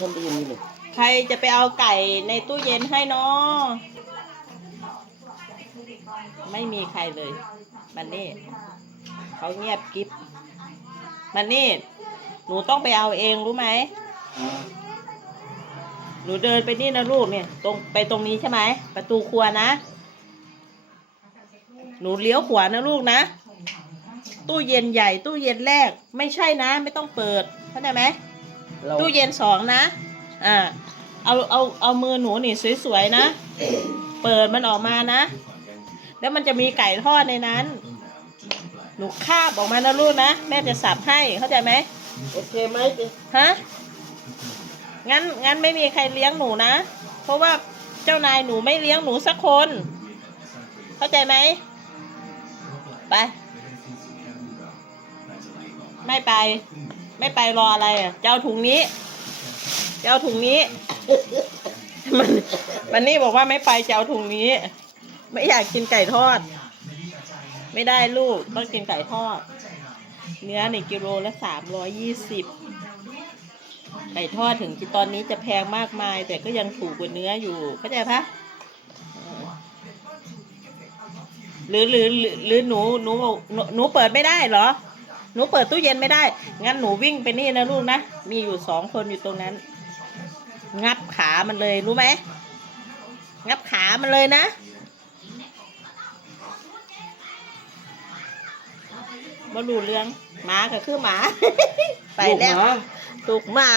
ท่านได้ยินนี่เลยใครจะไปเอาไก่ในตู้เย็นให้เนาะไม่มีใครเลย มันนี่เขาเงียบกิฟมันนี่หนูต้องไปเอาเองรู้ไหมหนูเดินไปนี่นะลูกเนี่ย ตรงไปตรงนี้ใช่ไหมประตูครัวนะ หนูเลี้ยวขวานะลูกนะ ตู้เย็นใหญ่ ตู้เย็นแรก ไม่ใช่นะ ไม่ต้องเปิดเข้าใจไหม เราตู้เย็นสองนะ อ่า เอาเอาเอามือหนูนี่สวยๆนะ เปิดมันออกมานะ แล้วมันจะมีไก่ทอดในนั้น หนูคาบออกมานะลูกนะ แม่จะสับให้เข้าใจไหมโอเคไหมเจ๊ฮะ งั้นงั้นไม่มีใครเลี้ยงหนูนะ เพราะว่าเจ้านายหนูไม่เลี้ยงหนูสักคน เข้าใจไหม ไป ไม่ไป ไม่ไปรออะไรอะจะเอาถุงนี้ เจะเอาถุงนี้ มันมันนี่บอกว่าไม่ไปเจะเอาถุงนี้ ไม่อยากกินไก่ทอด ไม่ได้ลูกต้องกินไก่ทอด เนื้อหนี่งกิโลละสามร้อยยี่สิบไก่ทอดถึงตอนนี้จะแพงมากมาย แต่ก็ยังถูกกว่าเนื้ออยู่เข้าใจปะหรือหรือหรือหนูหนูหนูเปิดไม่ได้เหรอ หนูเปิดตู้เย็นไม่ได้ งั้นหนูวิ่งไปนี่นะลูกนะ มีอยู่สองคนอยู่ตรงนั้น งับขามันเลยรู้ไหม งับขามันเลยนะ มาดูเรื่องหมาก็คือหมา ไปแล้วลูกหมาถูกหมา